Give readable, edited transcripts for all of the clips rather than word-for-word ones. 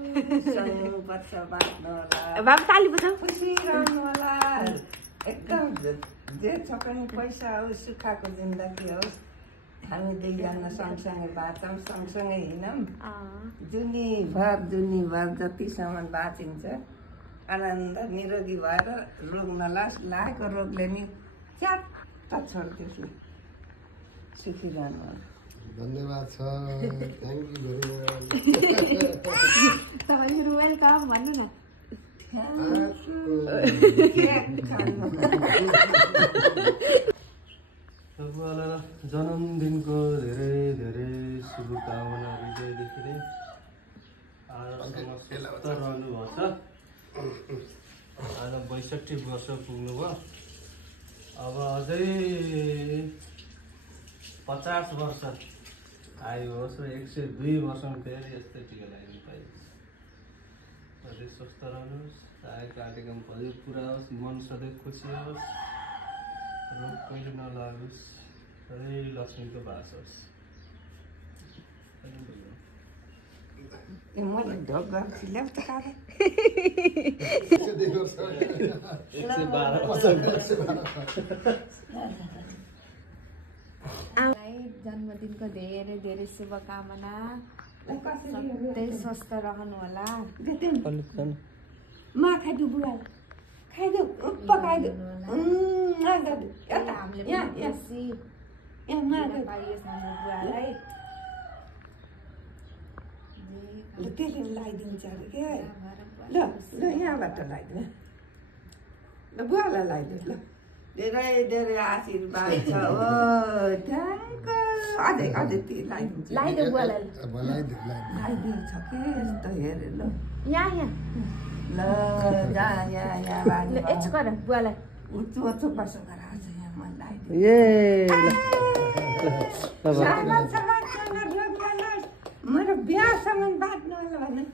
पर्छ बाँच्नु होला बाबु ताली बजाऊ खुसी रहनु होला एकदम जे छ पनि पैसा होस् सुखको जिन्दगी होस् हामी दुईजना सँगसँगै बाँचौँ सँगसँगै हिँडौँ जुनीभर जतिसम्म बाँचिन्छ आनन्द निरोगी भएर रोग नलाओस् लागेको रोगले नि च्यात्त छोड्दियोस् न सुखी रहनु होला धन्यवाद छ थ्याङ्क यू भेरी मच तपाईँको वेलकम भन्नु न तपाईँलाई जन्मदिनको धेरै धेरै शुभकामना हृदयदेखि नै आजसम्म स्वस्थ रहनुभएको छ आज 62 वर्ष पुग्नुभयो अब अझै 50 वर्ष आयु होस् र 102 वर्षमा फेरि यस्तै टिका लगाइदिनु पाइन्छ सधैँ स्वस्थ रहनुहोस् चाहेको कार्यक्रम भरि पुरा होस् मन सधैँ खुसी होस् रोग कहिले नलागोस् सधैँ लक्ष्मीको बास होस् मैले ढोक गर्छु ल्याउ त खाएर जन्मदिनको धेरै धेरै शुभकामना सधैँ स्वस्थ रहनु होला मा खाइदु बुवा खाइदु पकाइदु त्यसले लगाइदिन्छ अरे के ल ल यहाँबाट लगाइदिनु ल बुवालाई लगाइदिनु ल धेरै धेरै आशीर्वाद छ हो थ्याङ्क अझै ती लगाइदिन्छ लगाइदेऊ बुवालाई लगाइदिन्छ के यस्तो हेरे ल यहाँ ल जा यहाँ यस्तो गर बुवालाई उच्चो बस्छ गरेर आज यहाँ मन लगाइदिनु मेरो बिहासम्म बाँच्नु होला भने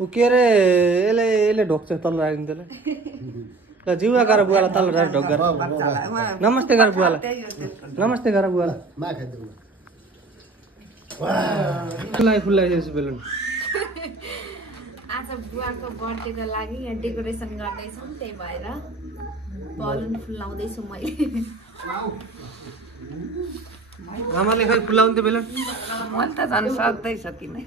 ऊ के अरे यसले ढोक्छ तल राख्नु त्यसलाई ल जिउवा गरेर बुवालाई तल राखेर ढोक गर नमस्ते गर बुवालाई नमस्ते गर बुवालाई फुल्लाइसकेपछि बेलुन आज बुवाको बर्थडेको लागि यहाँ डेकोरेसन गर्दैछौँ त्यही भएर बलुन फुलाउँदैछु मैले आमाले खै फुलाउँथ्यो बेलुन मैले त झन् सक्दै सकिनँ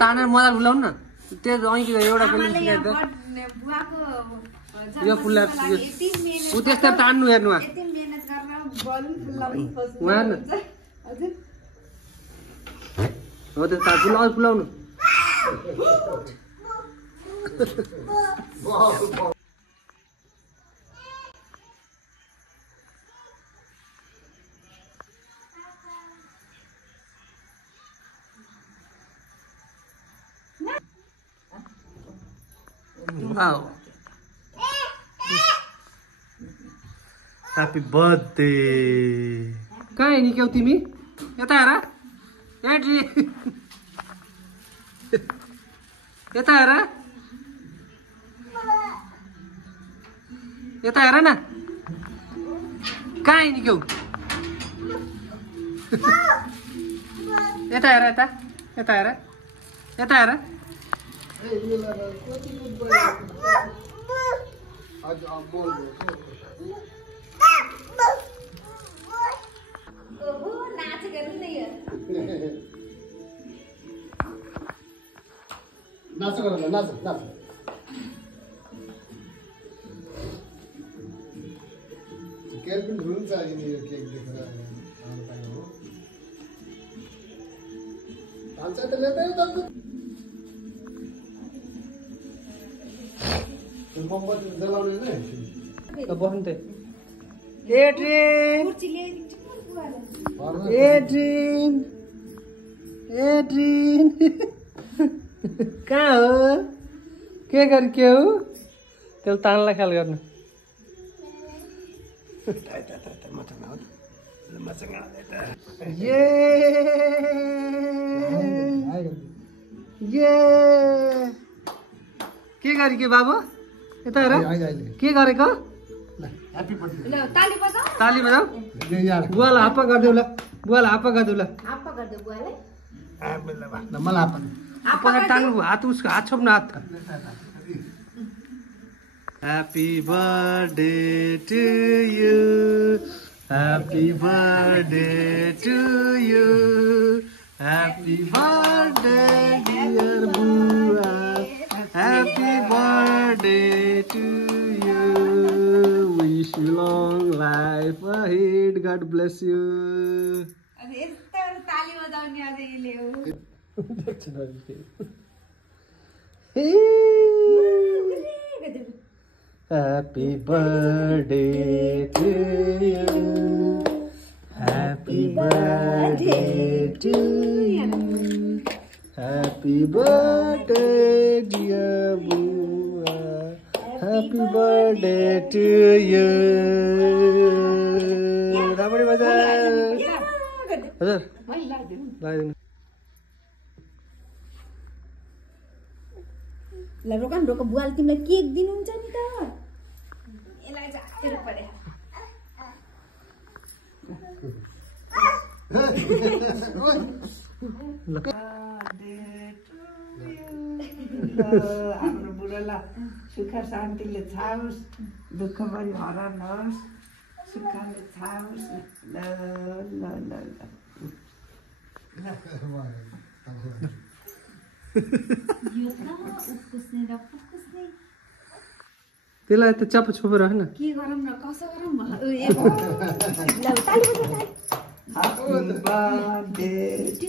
तानेर मलाई फुलाउनु न त्यो ऐकी एउटा बेलुन यो फुला ऊ त्यस्तै तान्नु हेर्नु हो त्यो फुलाउनु Wow. Happy birthday. कहाँ हिँडी क्याउ तिमी यता हेर एड्री यता हेर यता हेर न कहाँ हिँडी क्याउ यता हेर यता यता हेर यता हेर नाचो गर नाच नाच केक पनि हुन्छ अनि यो केक देखेर आउनु पाइनु हो हान्छ त लेतै त मोमबत्ती जलाउने नै त बस्नु त एड्रिन एड्रिन एड्रिन कहाँ हो के गरी के हो त्यसले तानलाई ख्याल गर्नु ये के गरे के बाबु यता हेर के गरेको ह्यापी बर्थडे ल ताली बजाऊ ताली बजाऊ ले यार बुवालाई हाप्पा गरिदेऊ ल बुवालाई हाप्पा गरिदेऊ ल हाप्पा गर्दै बुवाले मलाई आपन पकड टाङ्नु हात उसको हात छोप्नु हात happy birthday to you happy birthday to you happy birthday dear बुवा happy birthday to you wish you long life ahead God bless you अनि यस्तो ताली बजाउने अझै इले हो Happy birthday to you. Happy birthday to you. Happy birthday dear Bua. Happy birthday to you. Ramani baja. Hazar. Lai ल रोकन रोक बुवाले तिमीलाई केक दिनुहुन्छ नि त यसलाई जातिर परे हाम्रो बुढोलाई सुख शान्तिले छाओस् दुःखभरि हराउनुहोस् सुखले छाओस् ल ल ल यो त उसकुस्ने र फुस्कुस्ने त्यसलाई त चाप छोपेर हैन के गरौँ न कसो गरौँ ल ताली बजाऊ Happy birthday टु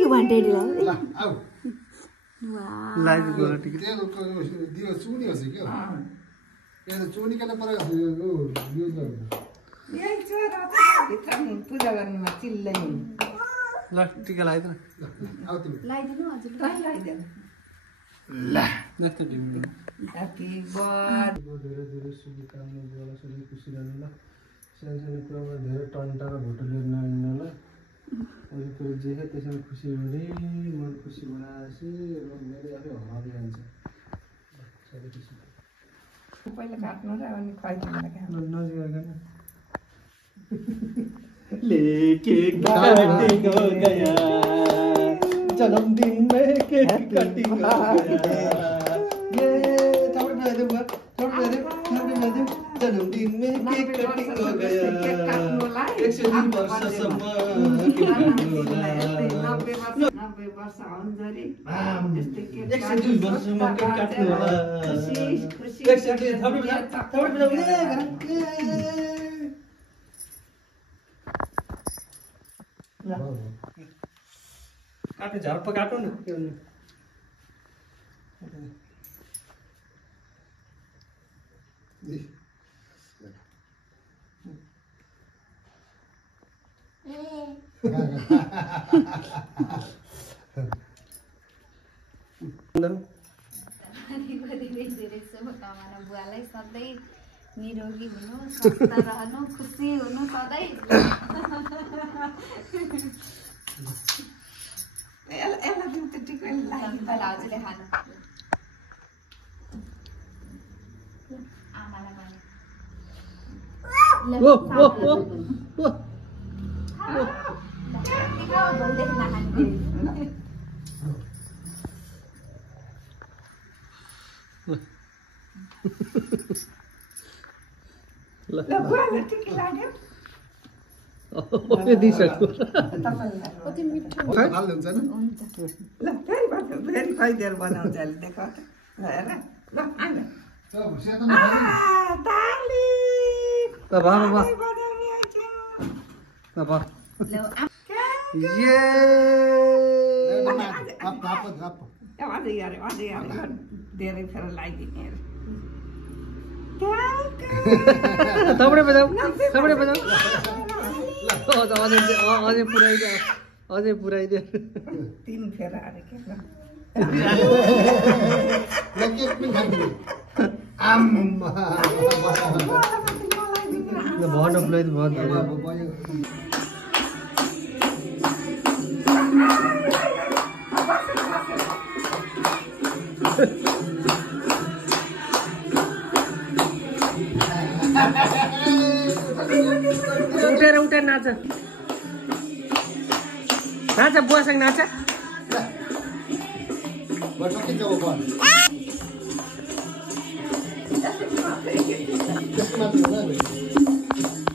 यु वान्टेड ल आउ वाह लाइभ गर्न टिकट तेलको दियो चुनी होस् के हो यो त चुनी कन पर यो गर्नु यही छोरा भित्र नि पूजा गर्नुमा चिल्लै ल टिका लगाइदिनु आउ तिमी लाइदिनु हजुर लगाइदेऊ ल जस्तो दिनु ह्याप्पी बर्थडे धेरै धेरै शुभकामना बोला सबै खुसी रहनु ल सानो सानो कुरामा धेरै टन्टा र भोटो लिएर नहिँड्नु ल अरू कुरो जे छ त्यसमा खुसी हुने मन खुसी बनाएपछि मेरो आफै हराउँदै जान्छ सबै खुसी पहिला काट्नु र अनि खुवाइदिनु क्या नजिक आइकन लेके कटिंग हो गया जन्मदिन में केक कटिंग हो गया ये थोड़ा बजा दे बुआ थोड़ा बजा दे जन्मदिन में केक कटिंग हो गया 102 वर्षसम्म केक 90 वर्ष आउँदरी 102 वर्षसम्म केक काट्नु होला 102 थोड़ा बजा काट्नु झर्प काट्नु न के भन्नु धेरै धेरै शुभकामना बुवालाई सधैँ निरोगी हुनु स्वस्थ रहनु खुसी हुनु सधैँ यसलाई दिउँ त टिकली लागि पहिला हजुरले खानु आमालाई भने ओ ओ ओ ओ भोलिदेखि नखाने ल ल बुवालाई टिकी लाग्यो ओके दिसक्यो तपाईँलाई कति मिठो हाल हुन्छ नि ल फेरि खुवाइदिएर बनाउँछ अहिले देखाउ त ल हेर ल आउन सेतो नखाने ताली ल भा भा बजाउने आइछ ल भा ल ये आप अझै यार धेरै फेर लगाइदिने थपडे बजाऊ अझै पुऱ्याइदियो 3 फेर अरे के केक पनि खानु आम्मा बहुत पुऱ्याइदियो बहुत उठेर नाच नाच बुवासँग नाच त्यसको माथि